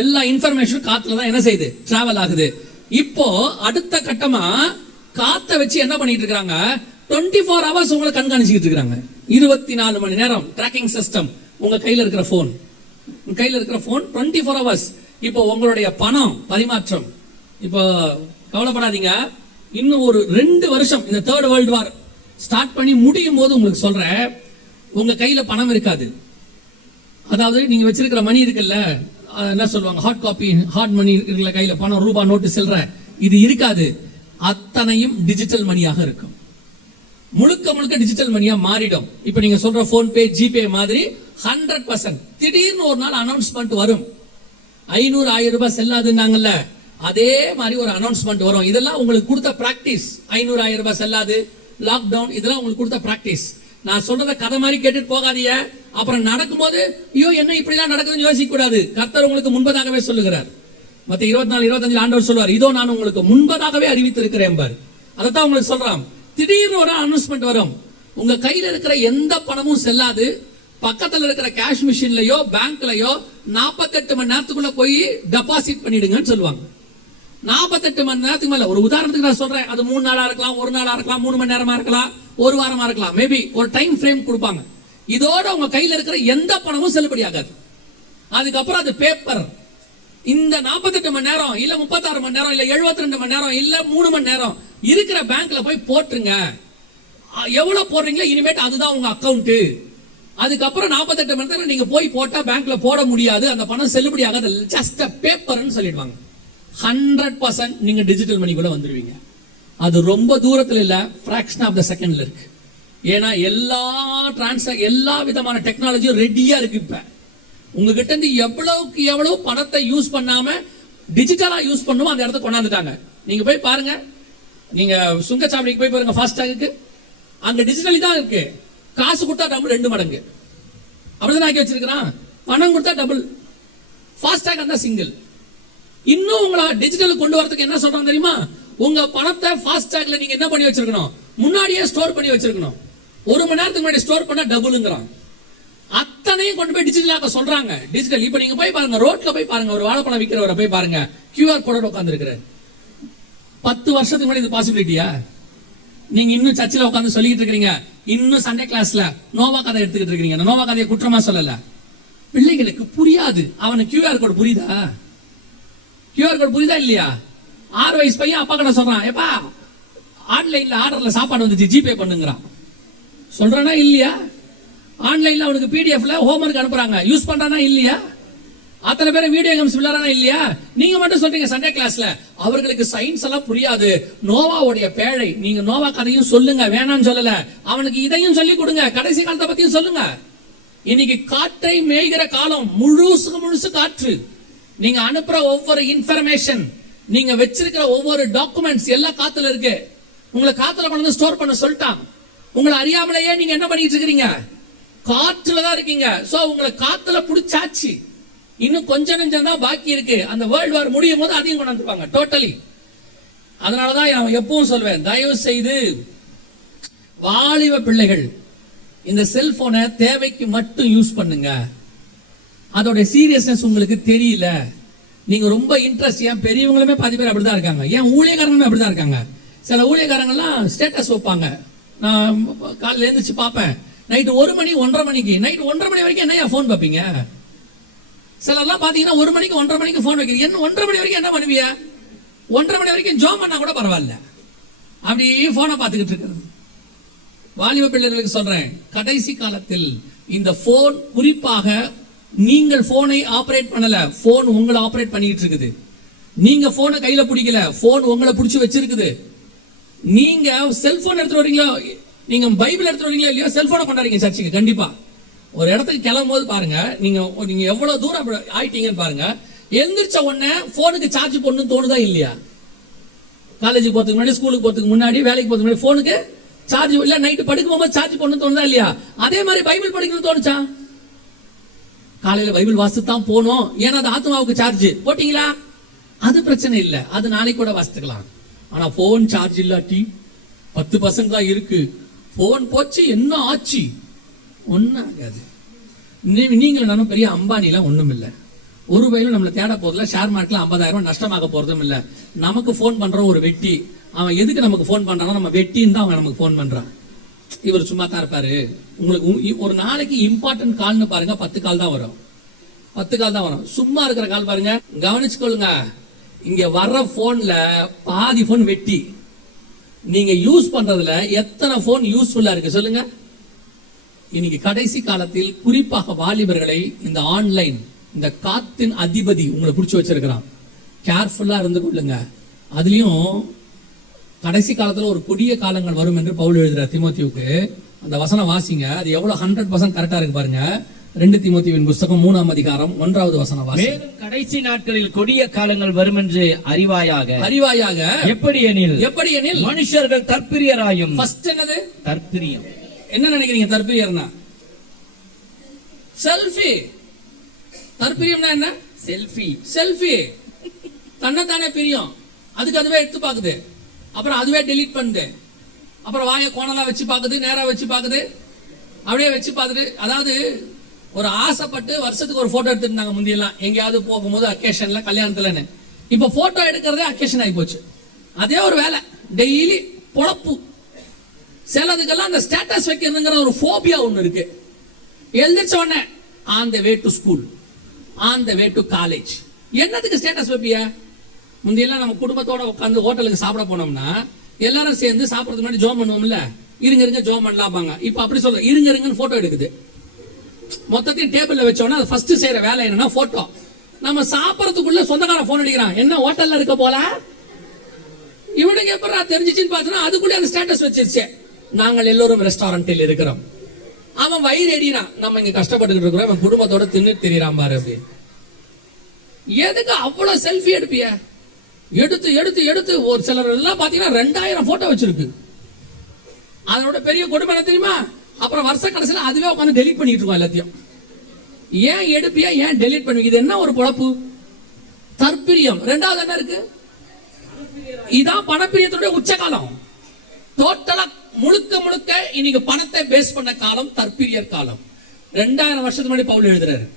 எல்லா இன்ஃபர்மேஷனும் காத்துல தான் என்ன செய்யுது? டிராவல் ஆகுது. இப்போ அடுத்த கட்டமா காத்த வச்சு என்ன பண்ணிட்டு இருக்காங்க? டுவெண்ட்டி ஃபோர் ஹவர்ஸ் உங்களை கண்காணிச்சுக்கிட்டு இருக்காங்க. இருபத்தி நாலு மணி நேரம் ட்ராக்கிங் சிஸ்டம் உங்க கையில இருக்கிற போன் உங்க கையில இருக்கிற போன் டுவெண்ட்டி ஃபோர் ஹவர்ஸ் இப்போ உங்களுடைய பணம் பரிமாற்றம். இப்போ கவலைப்படாதீங்க. இன்னும் ஒரு ரெண்டு வருஷம் இந்த தேர்ட் வேர்ல்டு வார் ஸ்டார்ட் பண்ணி முடியும் போது உங்களுக்கு சொல்றேன். உங்க கையில பணம் இருக்காது. அதாவது நீங்க வச்சிருக்கிற மணி இருக்குல்ல? என்ன சொல்லுவாங்க? ஹாட் காப்பி ஹார்ட் மணி இருக்கிற கையில் பணம் ரூபாய் நோட்டு செல்ற இது இருக்காது. அத்தனையும் டிஜிட்டல் மணியாக இருக்கும். முழுக்க முழுக்க டிஜிட்டல் மணியா மாறிடும். இப்ப நீங்க சொல்ற போன் பே ஜிபே மாதிரி ஹண்ட்ரட் பர்சன்ட் திடீர்னு ஒரு நாள் அனௌன்ஸ்மெண்ட் வரும். ஐநூறு ஆயிரம் ரூபாய் செல்லாதுன்னாங்கல்ல அதே மாதிரி ஒரு அனௌன்ஸ்மெண்ட் வரும். இதெல்லாம் உங்களுக்கு கொடுத்த பிராக்டிஸ் ஐநூறு ஆயிரம் ரூபாய் செல்லாது. லாக்டவுன் இதெல்லாம் உங்களுக்கு கொடுத்த பிராக்டிஸ் நான் சொல்றத கதை மாதிரி கேட்டுட்டு போகாதீங்க. அப்புறம் நடக்கும்போது ஐயோ என்ன இப்படிலாம் நடக்குதுன்னு யோசிக்க கூடாது கர்த்தர் உங்களுக்கு முன்பதாகவே சொல்லுகிறார். மற்ற இருபத்தி நாலு இருபத்தஞ்சு ஆண்டவர் சொல்லுவார் இதோ நான் உங்களுக்கு முன்பதாகவே அறிவித்திருக்கிறேன் பார். அதைத்தான் உங்களுக்கு சொல்றான். திடீர்னு ஒரு அனௌன்ஸ்மெண்ட் வரும். உங்க கையில இருக்கிற எந்த பணமும் செல்லாது. பக்கத்துல இருக்கிற கேஷ் மிஷின்லயோ பேங்க்லயோ நாற்பத்தெட்டு மணி நேரத்துக்குள்ள போய் டெபாசிட் பண்ணிடுங்கன்னு சொல்லுவாங்க. நாற்பத்தெட்டு மணி நேரத்துக்கு மேல ஒரு உதாரணத்துக்கு நான் சொல்றேன். அது மூணு நாளா இருக்கலாம் ஒரு நாளா இருக்கலாம் மூணு மணி நேரமா இருக்கலாம் ஒரு வாரமா இருக்கலாம். மேபி ஒரு டைம் ஃப்ரேம் கொடுப்பாங்க. இதோட உங்க கையில் இருக்கிற எந்த பணமும் செல்லுபடி ஆகாது அதுக்கப்புறம் அது பேப்பர் இந்த 48 மணி நேரம் இல்ல 36 மணி நேரம் இல்ல 72 ரெண்டு மணி நேரம் இல்ல மூணு மணி நேரம் இருக்கிற பேங்க்ல போய் போட்டுருங்க. எவ்வளவு போடுறீங்களோ இனிமேட்டு அதுதான் உங்க அக்கௌண்ட் அதுக்கப்புறம் 48 மணி நேரம் நீங்க போய் போட்டா பேங்க்ல போட முடியாது. அந்த பணம் செல்லுபடி ஆகாது ஜஸ்ட் பேப்பர்னு சொல்லிடுவாங்க. ஹண்ட்ரட் பர்சன்ட் நீங்க டிஜிட்டல் மணிக்குள்ள வந்துருவீங்க. அது ரொம்ப தூரத்தில் இல்லை ஃப்ராக்ஷன் ஆஃப் த செகண்ட்ல இருக்கு. ஏன்னா எல்லா டிரான்சாக் எல்லா விதமான டெக்னாலஜியும் ரெடியா இருக்கு இப்ப. உங்ககிட்ட இருந்து எவ்வளவுக்கு எவ்வளவு பணத்தை யூஸ் பண்ணாம டிஜிட்டலா யூஸ் பண்ணுமோ அந்த இடத்த கொண்டாந்துட்டாங்க. நீங்க போய் பாருங்க. நீங்க சுங்கச்சாவடிக்கு போய் பாருங்க ஃபாஸ்டாகுக்கு அங்க டிஜிட்டலி தான் இருக்கு. காசு கொடுத்தா டபுள் ரெண்டு மடங்கு. அப்படிதான் ஆக்கி வச்சிருக்கிறான்? பணம் கொடுத்தா டபுள் ஃபாஸ்டாக் இருந்தா சிங்கிள் இன்னும் உங்களை டிஜிட்டல் கொண்டு வரதுக்கு என்ன சொல்றாங்க தெரியுமா? உங்க பணத்தை ஃபாஸ்டாக்ல நீங்க என்ன பண்ணி வச்சிருக்கணும்? முன்னாடியே ஸ்டோர் பண்ணி வச்சிருக்கணும். ஒரு மணி நேரத்துக்கு முன்னாடி ஸ்டோர் பண்ணா டபுளுங்கிறான் அத்தனையும் கொண்டு போய் டிஜிட்டலாக்க சொல்றாங்க. டிஜிட்டல் இப்ப நீங்க போய் பாருங்க ரோட்ல போய் பாருங்க ஒரு வாழைப்பழம் விற்கிறவரை போய் பாருங்க. கியூஆர் கோட உட்கார்ந்து பத்து வருஷத்துக்கு முன்னாடி இது பாசிபிலிட்டியா நீங்க இன்னும் சர்ச்சில் உட்காந்து சொல்லிட்டு இருக்கிறீங்க. இன்னும் சண்டே கிளாஸ்ல நோவா கதை எடுத்துக்கிட்டு இருக்கீங்க நான் நோவா கதையை குற்றமா சொல்லல. பிள்ளைகளுக்கு புரியாது. அவனுக்கு கியூஆர் கோட் புரியுதா? கியூஆர் கோட் புரியுதா இல்லையா? ஆறு வயசு பையன் அப்பா கிட்ட சொல்றான் ஏப்பா ஆன்லைன்ல ஆர்டர்ல சாப்பாடு வந்துச்சு ஜிபே பண்ணுங்கிறான். சொல்றானா இல்லையா? ஆன்லைன்ல அவனுக்கு பிடிஎஃப்ல ஹோம்ஒர்க் அனுப்புறாங்க. யூஸ் பண்றானா இல்லையா? அத்தனை பேரும் வீடியோ கேம்ஸ் விளையாடுறானா இல்லையா? நீங்க மட்டும் சொல்றீங்க சண்டே கிளாஸ்ல அவர்களுக்கு சயின்ஸ் எல்லாம் புரியாது. நோவாவுடைய பேழை. நீங்க நோவா கதையும் சொல்லுங்க. வேணாம்னு சொல்லல. அவனுக்கு இதையும் சொல்லி கொடுங்க. கடைசி காலத்தை பத்தியும் சொல்லுங்க. இன்னைக்கு காற்றை மேய்கிற காலம். முழுசு முழுசு காற்று. நீங்க அனுப்புற ஒவ்வொரு இன்ஃபர்மேஷன் நீங்க வச்சிருக்கிற ஒவ்வொரு டாக்குமெண்ட்ஸ் எல்லாம் காத்துல இருக்கு. உங்களை காத்துல கொண்டு வந்து ஸ்டோர் பண்ண சொல்லிட்டான். உங்களை அறியாமலேயே நீங்க என்ன பண்ணிட்டு இருக்கிறீங்க? காற்றுல தான் இருக்கீங்க. சோ உங்களை காத்துல பிடிச்சாச்சு. இன்னும் கொஞ்ச நெஞ்சம் தான் பாக்கி இருக்கு. அந்த வேர்ல்டு வார் முடியும் போது அதையும் கொண்டாந்துருப்பாங்க டோட்டலி அதனாலதான் நான் எப்பவும் சொல்வேன் தயவு செய்து வாலிப பிள்ளைகள் இந்த செல்போனை தேவைக்கு மட்டும் யூஸ் பண்ணுங்க. அதோட சீரியஸ்னஸ் உங்களுக்கு தெரியல. நீங்க ரொம்ப இன்ட்ரெஸ்ட் ஏன் பெரியவங்களுமே பாதி பேர் அப்படிதான் இருக்காங்க. ஏன் ஊழியக்காரங்களுமே அப்படிதான் இருக்காங்க. சில ஊழியக்காரங்கள்லாம் ஸ்டேட்டஸ் வைப்பாங்க. நான் காலையில் எழுந்திரிச்சு பார்ப்பேன். நைட்டு ஒரு மணி ஒன்றரை மணிக்கு. நைட்டு ஒன்றரை மணி வரைக்கும் என்னையா ஃபோன் பார்ப்பீங்க? சிலர்லாம் பார்த்தீங்கன்னா ஒரு மணிக்கு ஒன்றரை மணிக்கு ஃபோன் வைக்கிறது. என்ன ஒன்றரை மணி வரைக்கும் என்ன பண்ணுவீங்க ஒன்றரை மணி வரைக்கும் ஜோம் பண்ணால் கூட பரவாயில்ல. அப்படியே ஃபோனை பார்த்துக்கிட்டு இருக்கிறது. வாலிப பிள்ளைகளுக்கு சொல்கிறேன் கடைசி காலத்தில் இந்த ஃபோன் குறிப்பாக நீங்கள் ஃபோனை ஆப்ரேட் பண்ணல. ஃபோன் உங்களை ஆப்ரேட் பண்ணிட்டு இருக்குது. நீங்க ஃபோனை கையில பிடிக்கல. ஃபோன் உங்களை பிடிச்சி வச்சிருக்குது. நீங்க செல்போன் எடுத்துட்டு வரீங்களோ? நீங்க பைபிள் எடுத்துட்டு வரீங்களோ இல்லையோ? செல்போனை கொண்டாடுறீங்க சர்ச்சுக்கு கண்டிப்பா. ஒரு இடத்துக்கு கிளம்பும் போது பாருங்க நீங்க நீங்க எவ்வளவு தூரம் அப்படி ஆயிட்டீங்கன்னு பாருங்க. எழுந்திரிச்ச உடனே போனுக்கு சார்ஜ் போடணும்னு தோணுதா இல்லையா? காலேஜ் போறதுக்கு முன்னாடி ஸ்கூலுக்கு போறதுக்கு முன்னாடி வேலைக்கு போறதுக்கு முன்னாடி போனுக்கு சார்ஜ் இல்ல நைட்டு படுக்கும் போகும்போது சார்ஜ் போடணும்னு தோணுதா இல்லையா? அதே மாதிரி பைபிள் படிக்கணும்னு தோணுச்சா? காலையில பைபிள் வாசித்து தான் போனோம் ஏன்னா அது ஆத்மாவுக்கு சார்ஜ் போட்டீங்களா? அது பிரச்சனை இல்ல. அது நாளைக்கு கூட வாசித்துக்கலாம் ஆனால் ஃபோன் சார்ஜ் இல்லாட்டி பத்து பர்சன்ட் தான் இருக்கு. ஃபோன் போச்சு என்ன ஆச்சு? ஒன்றும் ஆகாது. நீ- நீங்களும் நானும் பெரிய அம்பானிலாம் ஒன்றும் இல்லை ஒரு ரூபாயிலும் நம்மளை தேட போறதுல ஷேர் மார்க்கெட்ல 50000 ரூபாய் நஷ்டமாக போகிறதும் இல்லை நமக்கு ஃபோன் பண்ணுறோம் ஒரு வெட்டி. அவன் எதுக்கு நமக்கு ஃபோன் பண்றானோ நம்ம வெட்டின்னு தான் அவன் நமக்கு ஃபோன் பண்ணுறான் இவர் சும்மா தான் இருப்பாரு. உங்களுக்கு உ- ஒரு நாளைக்கு இம்பார்ட்டன்ட் கால்னு பாருங்க பத்து கால் தான் வரும். பத்து கால் தான் வரும். சும்மா இருக்கிற கால் பாருங்க. கவனிச்சுக்கொள்ளுங்க. இங்க வர்ற போன்ல பாதி போன் வெட்டி. நீங்க யூஸ் பண்றதுல எத்தனை போன் யூஸ்ஃபுல்லா இருக்கு சொல்லுங்க. இன்னைக்கு கடைசி காலத்தில் குறிப்பாக வாலிபர்களை இந்த ஆன்லைன் இந்த காத்தின் அதிபதி உங்களை பிடிச்சி வச்சிருக்கிறான். கேர்ஃபுல்லா இருந்து கொள்ளுங்க. அதுலயும் கடைசி காலத்துல ஒரு கொடிய காலங்கள் வரும் என்று பவுல் எழுதுற திமுத்தியுக்கு. அந்த வசனம் வாசிங்க. அது எவ்வளவு ஹண்ட்ரட் பர்சன்ட் கரெக்டா இருக்கு பாருங்க. ரெண்டு திமோத்தியுவின் புஸ்தகம் மூணாம் அதிகாரம் ஒன்றாவது வசனம் வாசி. மேலும் கடைசி நாட்களில் கொடிய காலங்கள் வரும் என்று அறிவாயாக. அறிவாயாக. எப்படி எனில்? எப்படி எனில்? மனுஷர்கள் தற்பிரியராயும். ஃபர்ஸ்ட் என்னது? தற்பிரியம். என்ன நினைக்கிறீங்க தற்பிரியர்னா? செல்ஃபி தற்பிரியம்னா என்ன? செல்ஃபி செல்ஃபி தன்னைத்தானே பிரியம். அதுக்கு அதுவே எடுத்து பாக்குது. அப்புறம் அதுவே டெலீட் பண்ணுது. அப்புறம் வாயை கோணலா வச்சு பாக்குது நேரா வச்சு பாக்குது. அப்படியே வச்சு பார்த்துட்டு அதாவது ஒரு ஆசைப்பட்டு வருஷத்துக்கு ஒரு போட்டோ எடுத்துருந்தாங்க முந்தியெல்லாம். எங்கேயாவது போகும்போது அக்கேஷன்ல கல்யாணத்துலன்னு. இப்போ போட்டோ எடுக்கிறதே அக்கேஷன் ஆகி போச்சு. அதே ஒரு வேலை. டெய்லி பொழப்பு. சிலதுக்கெல்லாம் அந்த ஸ்டேட்டஸ் வைக்கிறதுங்கிற ஒரு ஃபோபியா ஒன்று இருக்கு. எழுந்திரிச்ச உடனே on the way to school on the way to college என்னத்துக்கு ஸ்டேட்டஸ் வைப்பிய? முந்தையெல்லாம் நம்ம குடும்பத்தோட உட்காந்து ஹோட்டலுக்கு சாப்பிட போனோம்னா எல்லாரும் சேர்ந்து சாப்பிட்றதுக்கு முன்னாடி ஜோம் பண்ணுவோம்ல. இருங்க இருங்க ஜோம் பண்ணலாம்பாங்க. இப்போ அப்படி சொல்ற இருங்க இருங்கன்னு போட்டோ எடுக்குது. மொத்தத்தையும் டேபிள்ல வச்சோன்னா அது ஃபர்ஸ்ட் செய்யற வேலை என்னன்னா போட்டோ நம்ம சாப்பிட்றதுக்குள்ள சொந்தக்காரன் போன் அடிக்கிறான். என்ன ஹோட்டல்ல இருக்க போல? இவனுக்கு எப்படா தெரிஞ்சிச்சுன்னு பார்த்தோன்னா அதுக்குள்ளே அந்த ஸ்டேட்டஸ் வச்சிருச்சு. நாங்கள் எல்லோரும் ரெஸ்டாரண்டில் இருக்கிறோம். அவன் வயிறு எடினா நம்ம இங்க கஷ்டப்பட்டுக்கிட்டு இருக்கிறோம். அவன் குடும்பத்தோட தின்னு தெரியறான் பாரு அப்படின்னு எதுக்கு அவ்வளவு செல்ஃபி எடுப்பிய? எடுத்து எடுத்து எடுத்து. ஒரு சிலர் எல்லாம் பாத்தீங்கன்னா ரெண்டாயிரம் போட்டோ வச்சிருக்கு. அதனோட பெரிய கொடுமை என்ன தெரியுமா? அப்புறம் வருஷ கடைசியில் அதுவே உட்காந்து டெலிட் பண்ணிட்டு இருக்கோம் எல்லாத்தையும். ஏன் எடுப்பியா ஏன் டெலிட் பண்ணுவீங்க? இது என்ன ஒரு பொழப்பு? தற்பிரியம். ரெண்டாவது என்ன இருக்கு? இதான் பணப்பிரியத்துடைய உச்சகாலம். டோட்டலா முழுக்க முழுக்க இன்னைக்கு பணத்தை பேஸ் பண்ண காலம் தற்பிரியர் காலம். ரெண்டாயிரம் வருஷத்துக்கு முன்னாடி பவுல் எழுதுறாரு.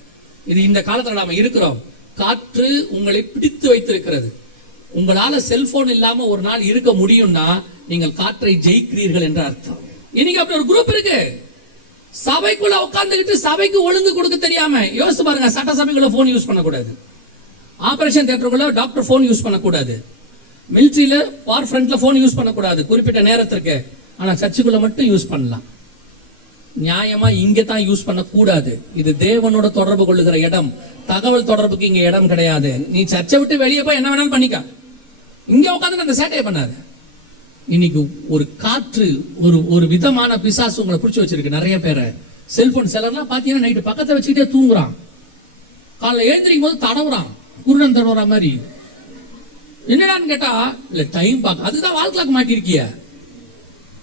இது இந்த காலத்துல நாம இருக்கிறோம். காற்று உங்களை பிடித்து வைத்திருக்கிறது. உங்களால செல்போன் இல்லாம ஒரு நாள் இருக்க முடியும்னா நீங்கள் காற்றை ஜெயிக்கிறீர்கள் என்ற அர்த்தம். இன்னைக்கு அப்படி ஒரு குரூப் இருக்கு. சபைக்குள்ள உட்கார்ந்துகிட்டு சபைக்கு ஒழுங்கு கொடுக்க தெரியாம யோசிச்சு பாருங்க சட்டசபைக்குள்ள போன் யூஸ் பண்ணக்கூடாது. ஆபரேஷன் தியேட்டருக்குள்ள டாக்டர் போன் யூஸ் பண்ணக்கூடாது. மிலிட்ரியில வார் ஃப்ரண்ட்ல போன் யூஸ் பண்ணக்கூடாது. குறிப்பிட்ட நேரத்திற்கு. ஆனா சர்ச்சுக்குள்ள மட்டும் யூஸ் பண்ணலாம். நியாயமா இங்க தான் யூஸ் பண்ணக்கூடாது. இது தேவனோட தொடர்பு கொள்ளுகிற இடம். தகவல் தொடர்புக்கு இங்க இடம் கிடையாது. நீ சர்ச்சை விட்டு வெளியே போய் என்ன வேணாலும் பண்ணிக்க. இங்க உட்காந்து அந்த சேட்டையை பண்ணாது. இன்னைக்கு ஒரு காற்று ஒரு ஒரு விதமான பிசாசு உங்களை பிடிச்சி வச்சிருக்கு நிறைய பேரை. செல்போன் சிலர்லாம் பார்த்தீங்கன்னா நைட்டு பக்கத்தை வச்சுக்கிட்டே தூங்குறான். காலைல எழுந்திரிக்கும் போது தடவுறான். குருடன் தடவுற மாதிரி. என்னடான்னு கேட்டா இல்ல டைம் பார்க்க அதுதான் வாழ்க்கைக்கு மாட்டிருக்கிய.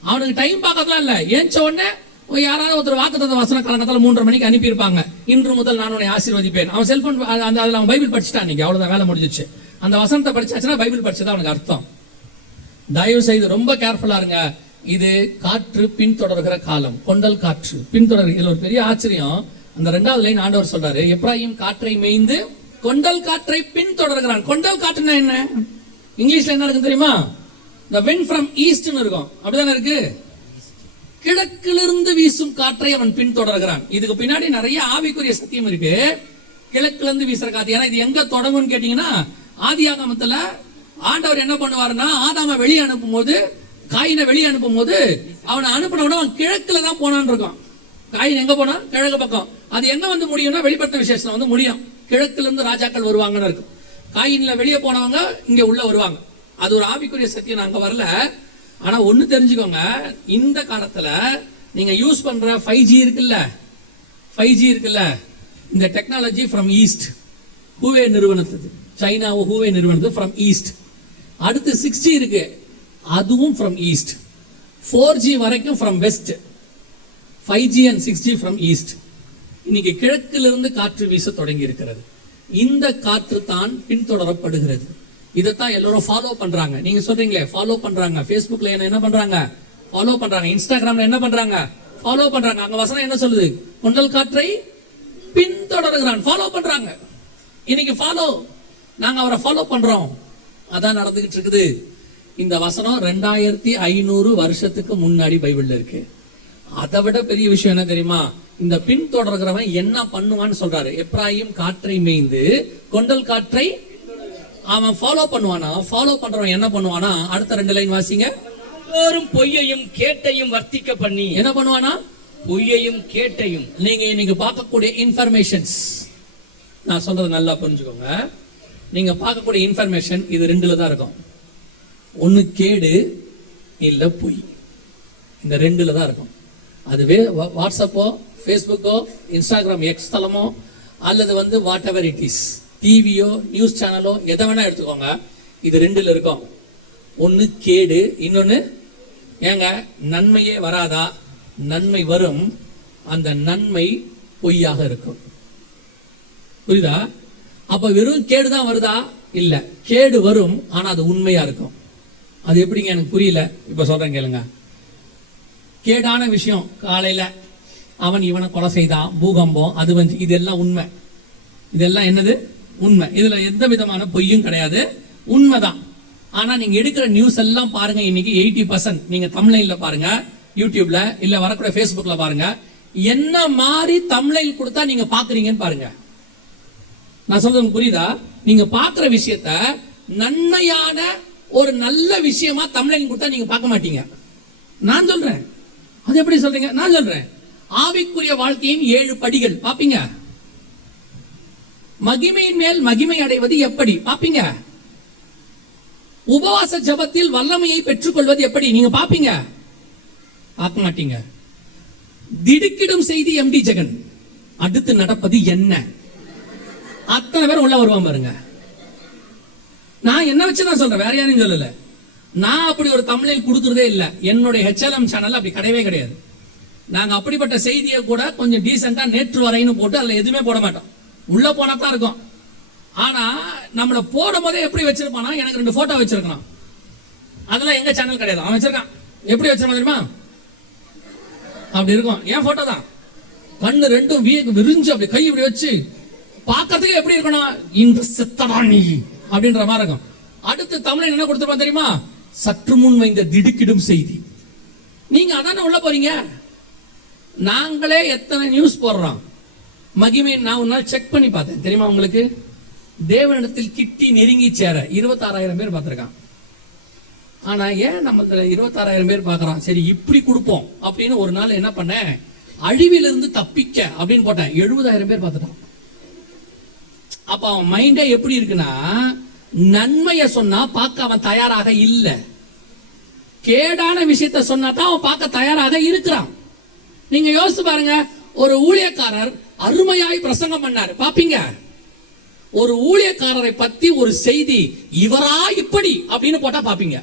அவனுக்கு டைம் பார்க்கறதுலாம் இல்ல. ஏஞ்ச உடனே யாராவது ஒருத்தர் வாக்குத்தத்த வசனம் காலகட்டத்தில் மூன்றரை மணிக்கு அனுப்பியிருப்பாங்க. இன்று முதல் நான் உன்னை ஆசீர்வதிப்பேன். அவன் செல்போன் அந்த அதில் அவன் பைபிள் படிச்சுட்டான் இன்னைக்கு. அவ்வளோதான் வேலை முடிஞ்சிச்சு. அந்த வசனத்தை படிச்சாச்சுன்னா பைபிள் படிச்சதா அவனுக்கு அர்த்தம். தயவு செய்து ரொம்ப கேர்ஃபுல்லா இருங்க. இது காற்று பின்தொடர்கிற காலம் கொண்டல் காற்று பின்தொடர் இதுல ஒரு பெரிய ஆச்சரியம். அந்த ரெண்டாவது லைன் ஆண்டவர் சொல்றாரு எப்ராஹிம் காற்றை மேய்ந்து கொண்டல் காற்றை பின்தொடர்கிறான். கொண்டல் காற்றுனா என்ன? இங்கிலீஷ்ல என்ன இருக்கு தெரியுமா? இந்த வென் ஃப்ரம் ஈஸ்ட்னு இருக்கும். அப்படிதானே இருக்கு? கிழக்கிலிருந்து வீசும் காற்றை அவன் பின்தொடர்கிறான். இதுக்கு பின்னாடி நிறைய ஆவிக்குரிய சத்தியம் இருக்கு. கிழக்குல இருந்து வீசுற காற்று. ஏன்னா இது எங்க தொடங்கும்னு கேட்டீங்கன்னா ஆதியாகமத்துல ஆண்டவர் என்ன பண்ணுவாருன்னா ஆதாம வெளியே அனுப்பும் போது காயினை வெளியே அனுப்பும் போது அவனை அனுப்பின உடனே அவன் கிழக்குல தான் போனான்னு இருக்கான். காயின் எங்க போனா? கிழக்கு பக்கம். அது எங்க வந்து முடியும்னா வெளிப்படுத்த விசேஷம் வந்து முடியும். கிழக்குல இருந்து ராஜாக்கள் வருவாங்கன்னு இருக்கும். காயின்ல வெளியே போனவங்க இங்க உள்ள வருவாங்க. அது ஒரு ஆவிக்குரிய சக்தி நான் அங்க வரல. ஆனா ஒண்ணு தெரிஞ்சுக்கோங்க. இந்த காலத்துல நீங்க யூஸ் பண்ற ஃபைவ் ஜி இருக்குல்ல? ஃபைவ் ஜி இருக்குல்ல? இந்த டெக்னாலஜி ஃப்ரம் ஈஸ்ட் ஹூவே நிறுவனத்து சைனா ஹூவே நிறுவனத்து ஃப்ரம் ஈஸ்ட் அடுத்து சிக்ஸ் ஜி இருக்கு. அதுவும் ஃப்ரம் ஈஸ்ட் ஃபோர் ஜி வரைக்கும் from west five G and six G from east இன்னைக்கு கிழக்கிலிருந்து காற்று வீச தொடங்கி இருக்கிறது. இந்த காற்று தான் பின்தொடரப்படுகிறது. இதைத்தான் எல்லாரும் ஃபாலோ பண்றாங்க. நீங்க சொல்றீங்களே ஃபாலோ பண்றாங்க. ஃபேஸ்புக்ல என்ன என்ன பண்றாங்க? ஃபாலோ பண்றாங்க. இன்ஸ்டாகிராம்ல என்ன பண்றாங்க? ஃபாலோ பண்றாங்க. அங்க வசனம் என்ன சொல்லுது? கொண்டல் காற்றை பின்தொடர்கிறான். ஃபாலோ பண்றாங்க. இன்னைக்கு ஃபாலோ நாங்க அவரை ஃபாலோ பண்றோம். அதான் நடந்துகிட்டு இருக்குது. இந்த வசனம் ரெண்டாயிரத்தி ஐநூறு வருஷத்துக்கு முன்னாடி பைபிள்ல இருக்கு. அதை விட பெரிய விஷயம் என்ன தெரியுமா? இந்த பின் தொடர்கிறவன் என்ன பண்ணுவான்னு சொல்றாரு. எப்ராஹிம் காற்றை மேய்ந்து கொண்டல் காற்றை அவன் ஃபாலோ பண்ணுவானா? ஃபாலோ பண்றவன் என்ன பண்ணுவானா? அடுத்த ரெண்டு லைன் வாசிங்க. எல்லோரும் பொய்யையும் கேட்டையும் வர்த்திக்க பண்ணி என்ன பண்ணுவானா? பொய்யையும் கேட்டையும் நீங்க இன்னைக்கு பார்க்கக்கூடிய இன்ஃபர்மேஷன்ஸ் நான் சொல்றது நல்லா புரிஞ்சுக்கோங்க. நீங்க பார்க்கக்கூடிய இன்ஃபர்மேஷன் இது ரெண்டுல தான் இருக்கும். ஒன்னு கேடு இல்ல பொய். இந்த ரெண்டுல தான் இருக்கும். அதுவே வா- வாட்ஸ்அப்போ ஃபேஸ்புக்கோ இன்ஸ்டாகிராம் எக்ஸ் தளமோ அல்லது வந்து வாட் எவர் இட் இஸ் டிவியோ நியூஸ் சேனலோ எதை வேணா எடுத்துக்கோங்க. இது ரெண்டுல இருக்கும். ஒன்னு கேடு இன்னொன்னு ஏங்க நன்மையே வராதா? நன்மை வரும். அந்த நன்மை பொய்யாக இருக்கும். புரியுதா? அப்ப வெறும் கேடு தான் வருதா? இல்ல. கேடு வரும் ஆனா அது உண்மையா இருக்கும். அது எப்படிங்க எனக்கு புரியல? இப்ப சொல்றேன் கேளுங்க. கேடான விஷயம் காலையில அவன் இவனை கொலை செய்தான் பூகம்பம் அது வந்து இதெல்லாம் உண்மை. இதெல்லாம் என்னது? உண்மை. இதுல எந்த விதமான பொய்யும் கிடையாது. உண்மைதான். ஆனா நீங்க எடுக்கிற நியூஸ் எல்லாம் பாருங்க இன்னைக்கு எயிட்டி பர்சன்ட். நீங்க தமிழ்ல பாருங்க யூடியூப்ல இல்ல வரக்கூடிய ஃபேஸ்புக்ல பாருங்க. என்ன மாதிரி தமிழில் கொடுத்தா நீங்க பாக்குறீங்கன்னு பாருங்க. நான் சொல்றது புரியுதா? நீங்க பாக்குற விஷயத்த நன்மையான ஒரு நல்ல விஷயமா தமிழன் கொடுத்தா நீங்க பார்க்க மாட்டீங்க. நான் சொல்றேன். அது எப்படி சொல்றீங்க? நான் சொல்றேன். ஆவிக்குரிய வாழ்க்கையின் ஏழு படிகள். பாப்பீங்க மகிமையின் மேல் மகிமை அடைவது எப்படி? பாப்பீங்க உபவாச ஜபத்தில் வல்லமையை பெற்றுக்கொள்வது எப்படி? நீங்க பாப்பீங்க பார்க்க மாட்டீங்க. திடுக்கிடும் செய்தி எம் டி ஜெகன். அடுத்து நடப்பது என்ன? அத்தனை பேர் உள்ள வருவான் பாருங்க. நான் என்ன வச்சு தான் சொல்றேன்? வேற யாரையும் சொல்லல. நான் அப்படி ஒரு தமிழில் கொடுக்கறதே இல்லை. என்னுடைய ஹெச்எல்எம் சேனல் அப்படி கிடையவே கிடையாது. நாங்க அப்படிப்பட்ட செய்தியை கூட கொஞ்சம் டீசெண்டா நேற்று வரைன்னு போட்டு அதுல எதுவுமே போட மாட்டோம். உள்ள போனால் தான் இருக்கும். ஆனா நம்மள போடும் போதே எப்படி வச்சிருப்பானா எனக்கு ரெண்டு போட்டோ வச்சிருக்கணும். அதெல்லாம் எங்க சேனல் கிடையாது. அவன் வச்சிருக்கான். எப்படி வச்சிருக்கான் தெரியுமா? அப்படி இருக்கும். என் போட்டோ தான். கண்ணு ரெண்டும் வீ விரிஞ்சு அப்படி கை இப்படி வச்சு பார்க்கறதுக்கு எப்படி இருக்கணும் இன்று செத்தடா நீ? அப்படின்ற மாதிரி இருக்கும். அடுத்து தமிழன் என்ன கொடுத்துருப்பான் தெரியுமா? சற்று முன் வைந்த திடுக்கிடும் செய்தி. நீங்க அதானே உள்ள போறீங்க? நாங்களே எத்தனை நியூஸ் போடுறோம்? மகிமை நான் ஒரு நாள் செக் பண்ணி பார்த்தேன். தெரியுமா உங்களுக்கு? தேவனிடத்தில் கிட்டி நெருங்கி சேர இருபத்தாறாயிரம் பேர் பார்த்துருக்கான். ஆனா ஏன் நம்ம இருபத்தாறாயிரம் பேர் பார்க்கறோம்? சரி இப்படி கொடுப்போம் அப்படின்னு ஒரு நாள் என்ன பண்ணேன்? அழிவிலிருந்து தப்பிக்க அப்படின்னு போட்டேன். எழுபதாயிரம் பேர் பார்த்துட்டான். அப்ப அவன் மைண்டே எப்படி இருக்குன்னா நன்மைய சொன்னா பார்க்க அவன் தயாராக இல்ல. கேடான விஷயத்த சொன்னா தான் அவன் பார்க்க தயாராக இருக்கிறான். நீங்க யோசிச்சு பாருங்க ஒரு ஊழியக்காரர் அருமையாய் பிரசங்கம் பண்ணாரு. பாப்பீங்க? ஒரு ஊழியக்காரரை பத்தி ஒரு செய்தி இவரா இப்படி அப்படின்னு போட்டா பாப்பீங்க.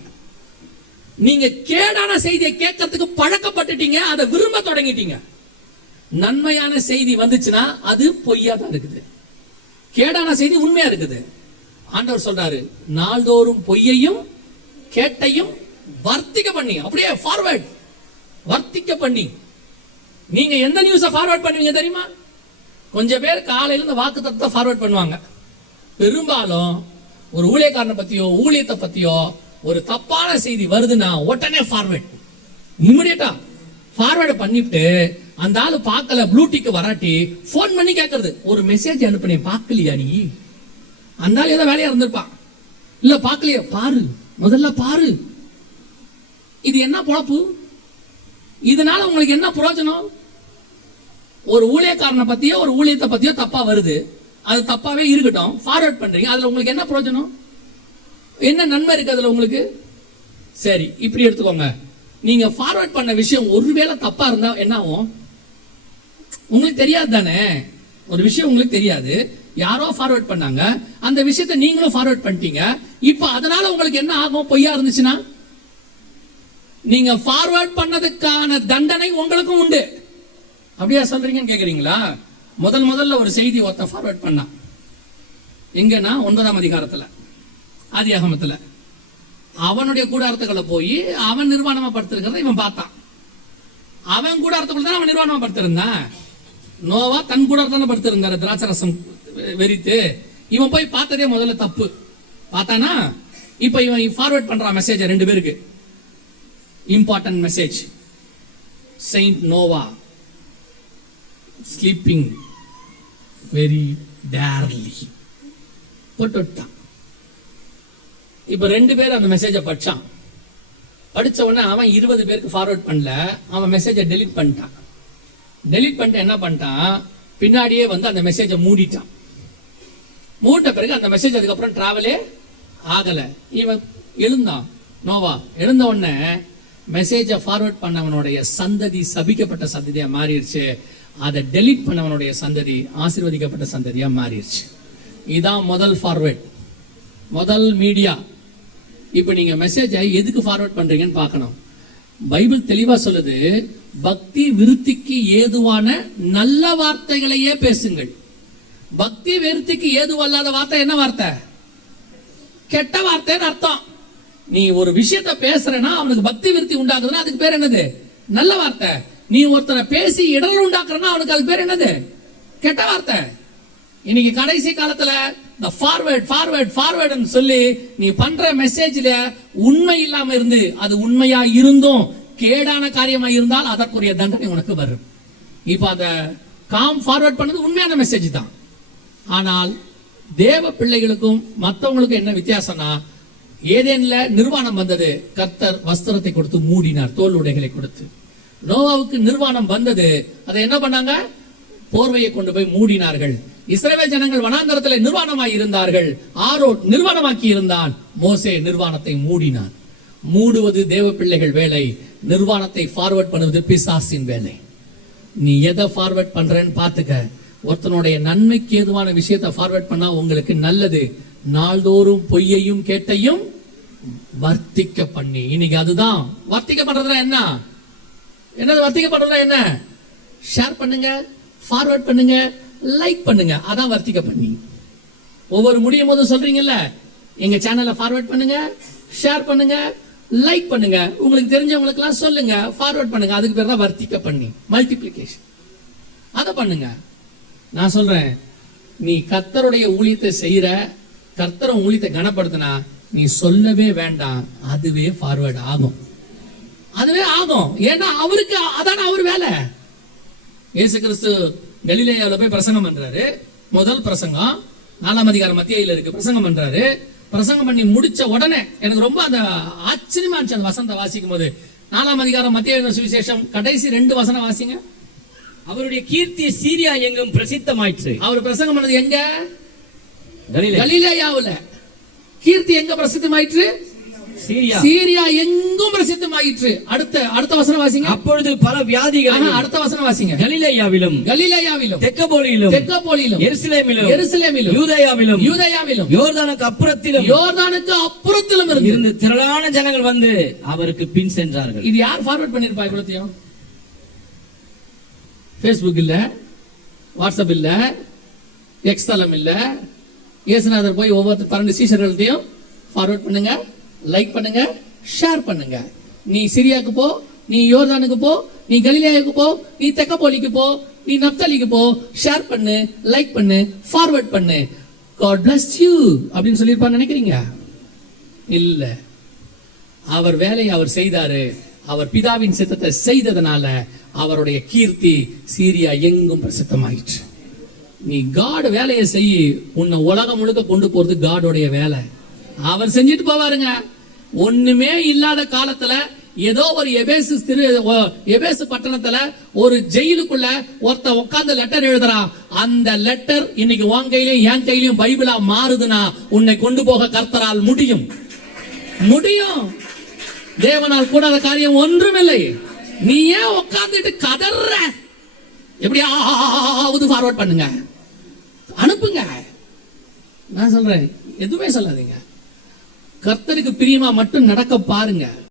நீங்க கேடான செய்தியை கேட்கறதுக்கு பழக்கப்பட்டுட்டீங்க அதை விரும்ப தொடங்கிட்டீங்க. நன்மையான செய்தி வந்துச்சுன்னா அது பொய்யா தான் இருக்குது. கேடான செய்தி உண்மையா இருக்குது. ஆண்டவர் சொல்றாரு நாள்தோறும் பொய்யையும் கேட்டையும் வர்த்திக்க பண்ணி அப்படியே ஃபார்வர்ட் வர்த்திக்க பண்ணி. நீங்க எந்த நியூஸை ஃபார்வர்ட் பண்ணுவீங்க தெரியுமா? கொஞ்சம் பேர் காலையில இந்த வாக்கு தத்துவத்தை ஃபார்வர்ட் பண்ணுவாங்க. பெரும்பாலும் ஒரு ஊழியக்காரனை பத்தியோ ஊழியத்தை பத்தியோ ஒரு தப்பான செய்தி வருதுன்னா உடனே ஃபார்வர்ட் இம்மிடியட்டா ஃபார்வர்ட் பண்ணிட்டு அந்த ஆளு பார்க்கல ப்ளூடிக்கு வராட்டி ஃபோன் பண்ணி கேட்கறது ஒரு மெசேஜ் அனுப்பினேன் பார்க்கலையா நீ? அந்த ஆள் ஏதோ வேலையா இருந்திருப்பான் இல்ல பார்க்கலையா. பாரு முதல்ல பாரு. இது என்ன பொழப்பு? இதனால உங்களுக்கு என்ன பிரயோஜனம் ஒரு ஊழியக்காரனை பத்தியோ ஒரு ஊழியத்தை பத்தியோ தப்பா வருது. அது தப்பாவே இருக்கட்டும். ஃபார்வர்ட் பண்றீங்க. அதுல உங்களுக்கு என்ன பிரயோஜனம் என்ன நன்மை இருக்கு அதுல உங்களுக்கு? சரி இப்படி எடுத்துக்கோங்க. நீங்க ஃபார்வர்ட் பண்ண விஷயம் ஒருவேளை தப்பா இருந்தா என்ன ஆகும் உங்களுக்கு தெரியாது தானே? ஒரு விஷயம் உங்களுக்கு தெரியாது. யாரோ ஃபார்வர்ட் பண்ணாங்க. அந்த விஷயத்தை நீங்களும் ஃபார்வர்ட் பண்ணிட்டீங்க. இப்போ அதனால உங்களுக்கு என்ன ஆகும்? பொய்யா இருந்துச்சுன்னா? நீங்க ஃபார்வர்ட் பண்ணதுக்கான தண்டனை உங்களுக்கும் உண்டு. அப்படியா சொல்றீங்கன்னு கேக்குறீங்களா? முதல் முதல்ல ஒரு செய்தி ஒருத்த ஃபார்வர்ட் பண்ணான். எங்கன்னா? ஒன்பதாம் அதிகாரத்துல. ஆதி அகமத்துல அவனுடைய கூடாரத்துக்குள்ள போய் அவன் நிர்வாணமா படுத்திருக்கிறத இவன் பார்த்தான். அவன் கூடாரத்துக்குள்ள தான் அவன் நிர்வாணமா படுத்திருந்தான் நோவா தன் கூட தானே படுத்திருந்தாரு திராட்சை ரசம் வெறித்து. இவன் போய் பார்த்ததே முதல்ல தப்பு. பார்த்தானா? இப்போ இவன் ஃபார்வர்ட் பண்றான் மெசேஜ் ரெண்டு பேருக்கு. Important message saint Noah sleeping very dearly போட்டுட்டான். இப்போ இப்ப ரெண்டு பேர் அந்த மெசேஜை படிச்சான். படிச்ச உடனே அவன் இருபது பேருக்கு ஃபார்வர்ட் பண்ணல. அவன் மெசேஜை டெலிட் பண்ணிட்டான். டெலீட் பண்ணிட்டு என்ன பண்ணிட்டான்? பின்னாடியே வந்து அந்த மெசேஜை மூடிட்டான். மூட்ட பிறகு அந்த மெசேஜ் அதுக்கப்புறம் டிராவலே ஆகலை. இவன் எழுந்தான். நோவா எழுந்த உடனே மெசேஜை ஃபார்வர்ட் பண்ணவனுடைய சந்ததி சபிக்கப்பட்ட சந்ததியாக மாறிடுச்சு. அதை டெலீட் பண்ணவனுடைய சந்ததி ஆசீர்வதிக்கப்பட்ட சந்ததியாக மாறிடுச்சு. இதான் முதல் ஃபார்வர்ட் முதல் மீடியா இப்போ நீங்கள் மெசேஜை எதுக்கு ஃபார்வர்ட் பண்ணுறீங்கன்னு பார்க்கணும். பைபிள் தெளிவாக சொல்லுது பக்தி விருத்திக்கு ஏதுவான நல்ல வார்த்தைகளையே பேசுங்கள். பக்தி விருத்திக்கு ஏதுவல்லாத வார்த்தை என்ன வார்த்தை? கெட்ட வார்த்தைன்னு அர்த்தம். நீ ஒரு விஷயத்த பேசுறேன்னா அவனுக்கு பக்தி விருத்தி உண்டாக்குதுன்னா அதுக்கு பேர் என்னது? நல்ல வார்த்தை. நீ ஒருத்தனை பேசி இடல் உண்டாக்குறன்னா அவனுக்கு அது பேர் என்னது? கெட்ட வார்த்தை. இன்னைக்கு கடைசி காலத்துல இந்த ஃபார்வேர்ட் ஃபார்வேர்ட் ஃபார்வேர்டுன்னு சொல்லி நீ பண்ற மெசேஜ்ல உண்மை இல்லாம இருந்து அது உண்மையா இருந்தும் கேடான காரியமாக இருந்தால் அதற்குரிய தண்டனை உனக்கு வரும். இப்போ அதை காம் ஃபார்வர்ட் பண்ணது உண்மையான மெசேஜ் தான். ஆனால் தேவ பிள்ளைகளுக்கும் மற்றவங்களுக்கும் என்ன வித்தியாசம்னா ஏதேனில் நிர்வாணம் வந்தது கர்த்தர் வஸ்திரத்தை கொடுத்து மூடினார் தோல் உடைகளை கொடுத்து. நோவாவுக்கு நிர்வாணம் வந்தது அதை என்ன பண்ணாங்க? போர்வையை கொண்டு போய் மூடினார்கள். இஸ்ரேல் ஜனங்கள் வனாந்தரத்தில் நிர்வாணமாய் இருந்தார்கள். ஆரோ நிர்வாணமாக்கி இருந்தான். மோசே நிர்வாணத்தை மூடினான். மூடுவது தேவ பிள்ளைகள் வேலை. நிர்வாணத்தை ஃபார்வர்ட் பண்ணுவது பிசாசின் வேலை. நீ எதை ஃபார்வர்ட் பண்ணுறேன்னு பார்த்துக்க. ஒருத்தனுடைய நன்மைக்கு ஏதுவான விஷயத்தை ஃபார்வர்ட் பண்ணால் உங்களுக்கு நல்லது. நாள்தோறும் பொய்யையும் கேட்டையும் வர்த்திக்க பண்ணி. இன்னைக்கு அதுதான். வர்த்திக்க பண்ணுறதுனா என்ன? என்னது வர்த்திக்க பண்றதுனா என்ன? ஷேர் பண்ணுங்க ஃபார்வர்ட் பண்ணுங்க லைக் பண்ணுங்க. அதான் வர்த்திக்க பண்ணி. ஒவ்வொரு முடியும் போதும் சொல்றீங்கல்ல? எங்க சேனலை ஃபார்வர்ட் பண்ணுங்க ஷேர் பண்ணுங்க லைக் பண்ணுங்க. உங்களுக்கு தெரிஞ்சவங்களுக்குலாம் சொல்லுங்க. ஃபார்வர்ட் பண்ணுங்க. அதுக்கு பேர் தான் வர்த்திக்க பண்ணி. மல்டிப்ளிகேஷன் அதை பண்ணுங்க. நான் சொல்றேன். நீ கர்த்தருடைய ஊழியத்தை செய்யற கர்த்தர் ஊழியத்தை கனப்படுத்தினா நீ சொல்லவே வேண்டாம். அதுவே ஃபார்வர்ட் ஆகும். அதுவே ஆகும். ஏன்னா அவருக்கு அதான அவர் வேலை. இயேசு கிறிஸ்து கலிலேயாவில் போய் பிரசங்கம் பண்றாரு. முதல் பிரசங்கம் நாலாம் அதிகாரம் மத்தியில் இருக்கு. பிரசங்கம் பண்றாரு. பிரசங்கம் பண்ணி முடிச்ச உடனே எனக்கு ரொம்ப அந்த ஆச்சரியமா இருந்துச்சு அந்த வசனத்தை வாசிக்கும் போது நாலாம் அதிகாரம் மத்திய சுவிசேஷம் கடைசி ரெண்டு வசனம் வாசிங்க. அவருடைய கீர்த்தி சீரியா எங்கும் பிரசித்தமாயிற்று. அவர் பிரசங்கம் பண்ணது எங்க? கலிலே கலிலேயாவுல. கீர்த்தி எங்க பிரசித்தமாயிற்று? சீரியா. எங்கும் பிரசித்தமாயிற்று. அடுத்த அடுத்த வசனம் வாசிங்க. அப்பொழுது பல வியாதிகள் அடுத்த வசனம் வாசிங்க. கலிலேயாவிலும் கலிலேயாவிலும் தெக்கபோலியிலும் தெக்கப்போலிலும் எருசலேமிலும் எருசலேமிலும் யூதேயாவிலும் யூதேயாவிலும் யோர்தானுக்கு அப்புறத்திலும் யோர்தானுக்கு அப்புறத்திலும் இருந்து இருந்து திரளான ஜனங்கள் வந்து அவருக்கு பின் சென்றார்கள். இது யார் ஃபார்வர்ட் பண்ணிருப்பா இவ்வளத்தையும்? ஃபேஸ்புக் இல்ல வாட்ஸ்அப் இல்ல எக்ஸ் தளம் இல்ல. இயேசுநாதர் போய் ஒவ்வொரு பன்னெண்டு சீசர்கள்ட்டையும் ஃபார்வர்ட் பண்ணுங்க. லைக் பண்ணுங்க ஷேர் பண்ணுங்க. நீ சிரியாவுக்கு போ நீ யோர்தானுக்கு போ நீ கலிலேயாவுக்கு போ நீ தெக்கப்போலிக்கு போ நீ நப்தலிக்கு போ ஷேர் பண்ணு லைக் பண்ணு ஃபார்வர்ட் பண்ணு. காட் பிளஸ் யூ அப்படின்னு சொல்லியிருப்பான்னு நினைக்கிறீங்க? இல்ல. அவர் வேலையை அவர் செய்தாரு. அவர் பிதாவின் சித்தத்தை செய்ததுனால அவருடைய கீர்த்தி சீரியா எங்கும் பிரசித்தமாயிற்று. நீ காட் வேலையை செய் உன்னை உலகம் முழுக்க கொண்டு போறது காடோடைய வேலை. அவர் செஞ்சுட்டு போவாருங்க. ஒண்ணுமே இல்லாத காலத்துல ஏதோ ஒரு எபேசு திரு எபேசு பட்டணத்துல ஒரு ஜெயிலுக்குள்ள ஒருத்த உட்கார்ந்து லெட்டர் எழுதுறான். அந்த லெட்டர் இன்னைக்கு உன் கையிலயும் என் கையிலயும் பைபிளா மாறுதுன்னா உன்னை கொண்டு போக கர்த்தரால் முடியும். முடியும். தேவனால் கூடாத காரியம் ஒன்றுமில்லை. நீ ஏன் உட்கார்ந்துட்டு கதற எப்படியாவது ஃபார்வர்ட் பண்ணுங்க. அனுப்புங்க. நான் சொல்றேன் எதுவுமே சொல்லாதீங்க. கர்த்தருக்கு பிரியமா மட்டும் நடக்க பாருங்க.